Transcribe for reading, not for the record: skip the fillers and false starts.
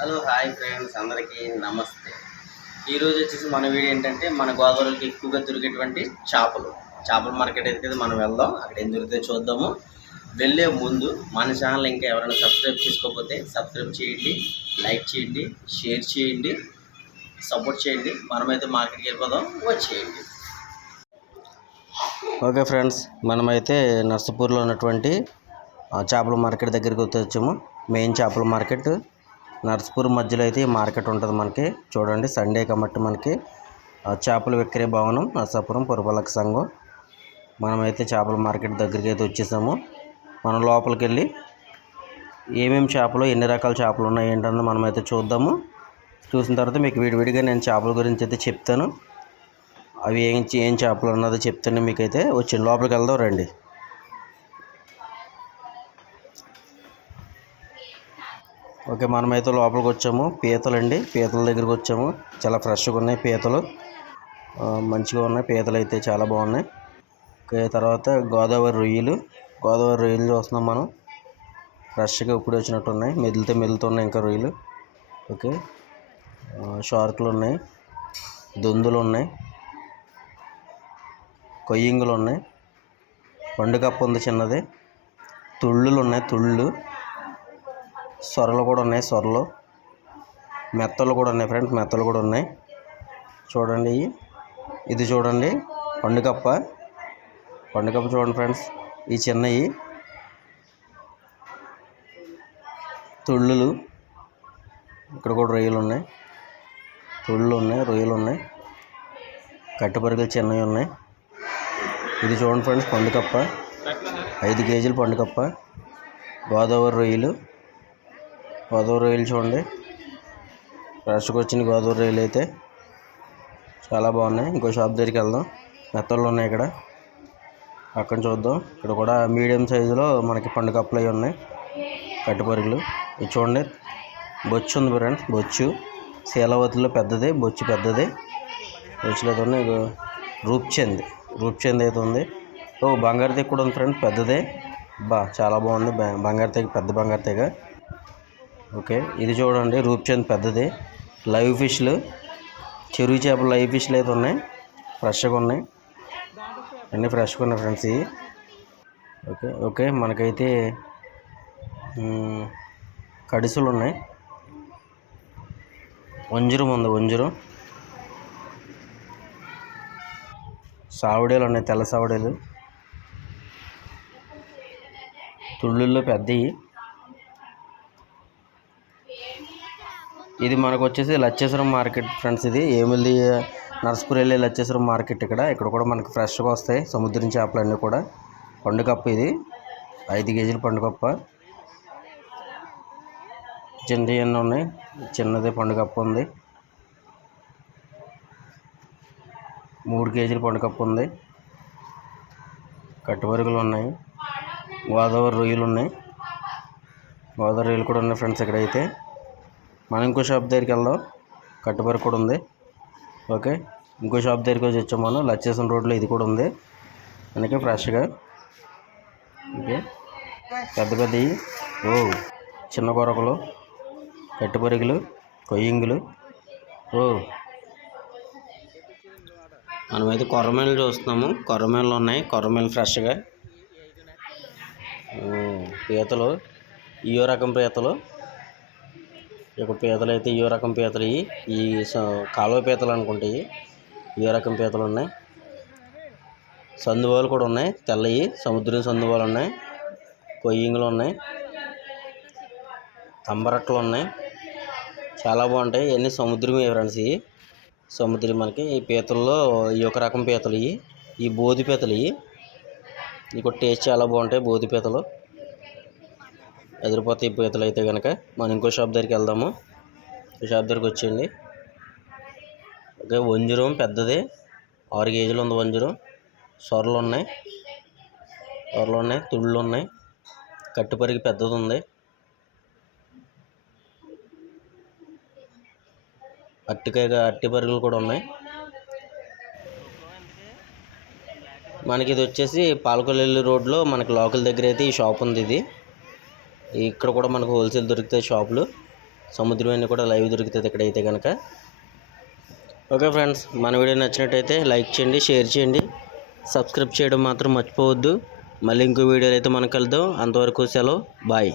Hello hi friends, అందరికీ నమస్తే. ఈరోజు వచ్చేసి మన వీడియో ఏంటంటే మన గోదావరికి ఎక్కువగా దొరికేటువంటి చేపల మార్కెట్ అయితే మనం వెళ్దాం. అక్కడ ఏం దొరికితే చూద్దాము. వెళ్ళే ముందు మన ఛానల్ ఇంకా ఎవరైనా సబ్స్క్రైబ్ చేసుకోకపోతే సబ్స్క్రైబ్ చేయండి, లైక్ చేయండి, షేర్ చేయండి, సపోర్ట్ చేయండి. మనమైతే మార్కెట్కి వెళ్ళిపోదాం, వచ్చేయండి. ఓకే ఫ్రెండ్స్, మనమైతే నర్సపూర్లో ఉన్నటువంటి చేపల మార్కెట్ దగ్గరికి వచ్చాము. మెయిన్ చేపల మార్కెట్ నర్సపూర్ మధ్యలో అయితే ఈ మార్కెట్ ఉంటుంది. మనకి చూడండి, సండే కాబట్టి మనకి చేపల విక్రయ భవనం నర్సాపురం పురపాలక సంఘం. మనమైతే చేపల మార్కెట్ దగ్గరికి అయితే వచ్చేసాము. మనం లోపలికి వెళ్ళి ఏమేమి చేపలు, ఎన్ని రకాల చేపలు ఉన్నాయి ఏంటన్నది మనమైతే చూద్దాము. చూసిన తర్వాత మీకు విడివిడిగా నేను చేపల గురించి అయితే చెప్తాను. అవి ఏం చేపలు అన్నది చెప్తాను మీకైతే. వచ్చి లోపలికి వెళ్దాం రండి. ఓకే, మనమైతే లోపలికి వచ్చాము. పీతలండి, పీతల దగ్గరికి వచ్చాము. చాలా ఫ్రెష్గా ఉన్నాయి పీతలు, మంచిగా ఉన్నాయి పీతలు అయితే చాలా బాగున్నాయి. ఓకే, తర్వాత గోదావరి రొయ్యలు చూస్తున్నాం మనం. ఫ్రెష్గా ఇప్పుడు వచ్చినట్టు ఉన్నాయి, మెదులుతున్నాయి ఇంకా రొయ్యలు. ఓకే, షార్కులు ఉన్నాయి, దొందులు ఉన్నాయి, కొయ్యింగులు ఉన్నాయి, పండుగప్ప ఉంది చిన్నది, తుళ్ళులు ఉన్నాయి, సొరలు కూడా ఉన్నాయి, మెత్తలు కూడా ఉన్నాయి ఫ్రెండ్స్, మెత్తలు కూడా ఉన్నాయి. చూడండి, ఇది చూడండి పండుగప్ప చూడండి ఫ్రెండ్స్. ఈ చిన్నవి తుళ్ళులు. ఇక్కడ కూడా రొయ్యలు ఉన్నాయి, రొయ్యలు ఉన్నాయి, కట్టుపరుగులు చిన్నవి ఉన్నాయి. ఇది చూడండి ఫ్రెండ్స్, పండుగప్ప 5 కేజీలు పండుగప్ప. గోదావరి రొయ్యలు చూడండి, ఫ్రెష్గా వచ్చిన గోదావరి రొయ్యలు అయితే చాలా బాగున్నాయి. ఇంకో షాప్ దగ్గరికి వెళ్దాం. మెత్తళ్ళు ఉన్నాయి ఇక్కడ, పక్కన చూద్దాం. ఇక్కడ కూడా మీడియం సైజులో మనకి పండుగప్పలు అవి ఉన్నాయి, కట్టుపరుగులు. ఇది చూడండి, బొచ్చు ఉంది ఫ్రెండ్స్, బొచ్చు శీలవతిలో పెద్దది, బొచ్చు పెద్దది. బొచ్చులో అయితే ఉన్నాయి. రూప్చంద్ అయితే ఉంది. బంగారు తీగ కూడా ఉంది ఫ్రెండ్స్, పెద్దదే. చాలా బాగుంది బంగారు తీగ, పెద్ద బంగారు తీగ. ఓకే, ఇది చూడండి రూప్చంద్ పెద్దది. లైవ్ ఫిష్లు, చెరువు చేపలు లైవ్ ఫిష్లు అయితే ఉన్నాయి, ఫ్రెష్గా ఉన్నాయి, అన్నీ ఫ్రెష్గా ఉన్నాయి ఫ్రెండ్స్ ఇవి. ఓకే, మనకైతే కడిసులు ఉన్నాయి, వంజరం ఉంది, సావడేలు ఉన్నాయి, తెల్ల సావడేలు, తుళ్ళుల్లో పెద్దవి. ఇది మనకు వచ్చేసి లచ్చేశ్వరం మార్కెట్ ఫ్రెండ్స్. ఇది ఏమిల్ది నర్సపూర్ వెళ్ళే లచ్చేశ్వరం మార్కెట్. ఇక్కడ కూడా మనకి ఫ్రెష్గా వస్తాయి సముద్రం చేపలు అన్నీ కూడా. పండుగప్ప ఇది 5 కేజీలు పండుగప్ప. చిన్నవి అన్నీ ఉన్నాయి, చిన్నది పండుగప్ప ఉంది. 3 కేజీలు పండుగప్ప ఉంది. కట్టుబరుగులు ఉన్నాయి, గోదావరి రొయ్యలు ఉన్నాయి, కూడా ఉన్నాయి ఫ్రెండ్స్ ఇక్కడైతే. మనం ఇంకో షాప్ దగ్గరికి వెళ్దాం, కట్టుబరి కూడా ఉంది. ఓకే, ఇంకో షాప్ దగ్గరికి వచ్చాము మనం. లచ్చేశ్వరం రోడ్లో ఇది కూడా ఉంది అందుకే ఫ్రెష్గా. ఓకే, పెద్దవి, చిన్న కొరకలు, కట్టుబరుగులు, కొయ్యింగులు. మనమైతే కొర్రమేలు చూస్తున్నాము. కొర్రమేలు ఉన్నాయి, కొర్రమేలు ఫ్రెష్గా. పీతలు ఇయో రకం పీతలు. ఇక పీతలు అయితే ఇయో రకం పీతలు, ఈ కాలువ పీతలు అనుకుంటాయి. ఇయో రకం పీతలు ఉన్నాయి. సందువాలు కూడా ఉన్నాయి, తెల్లవి సముద్రం సందువాలు ఉన్నాయి, కొయ్యింగులు ఉన్నాయి, తంబరట్లు ఉన్నాయి, చాలా బాగుంటాయి. ఇవన్నీ సముద్రమే ఫ్రెండ్స్. ఇవి సముద్రం మనకి. ఈ పీతల్లో ఈ ఒక రకం పీతలు, ఈ బోధి పీతలు. ఇవి టేస్ట్ చాలా బాగుంటాయి, బోధి పీతలు. ఎదిరిపోతాయి పీతలు అయితే కనుక. మనం ఇంకో షాప్ దగ్గరికి వెళ్దాము. ఈ షాప్ దగ్గరికి వచ్చేయండి. ఓకే, వంజరం పెద్దది 6 కేజీలు ఉంది వంజరం. సొరలు ఉన్నాయి, తుళ్ళు ఉన్నాయి, కట్టుపరిగి పెద్దది ఉంది, అట్టి పరుగులు కూడా ఉన్నాయి. మనకి ఇది వచ్చేసి పాలకొల్లు రోడ్లో మనకి లోకల్ దగ్గర అయితే ఈ షాప్ ఉంది. ఇది ఇక్కడ కూడా మనకు హోల్సేల్ దొరుకుతాయి షాపులు. సముద్రం కూడా లైవ్ దొరుకుతుంది ఇక్కడైతే కనుక. ఓకే ఫ్రెండ్స్, మన వీడియో నచ్చినట్టయితే లైక్ చేయండి, షేర్ చేయండి, సబ్స్క్రైబ్ చేయడం మాత్రం మర్చిపోవద్దు. మళ్ళీ ఇంకో వీడియోలో అయితే మనం కలుద్దాం. అంతవరకు సెలవు, బాయ్.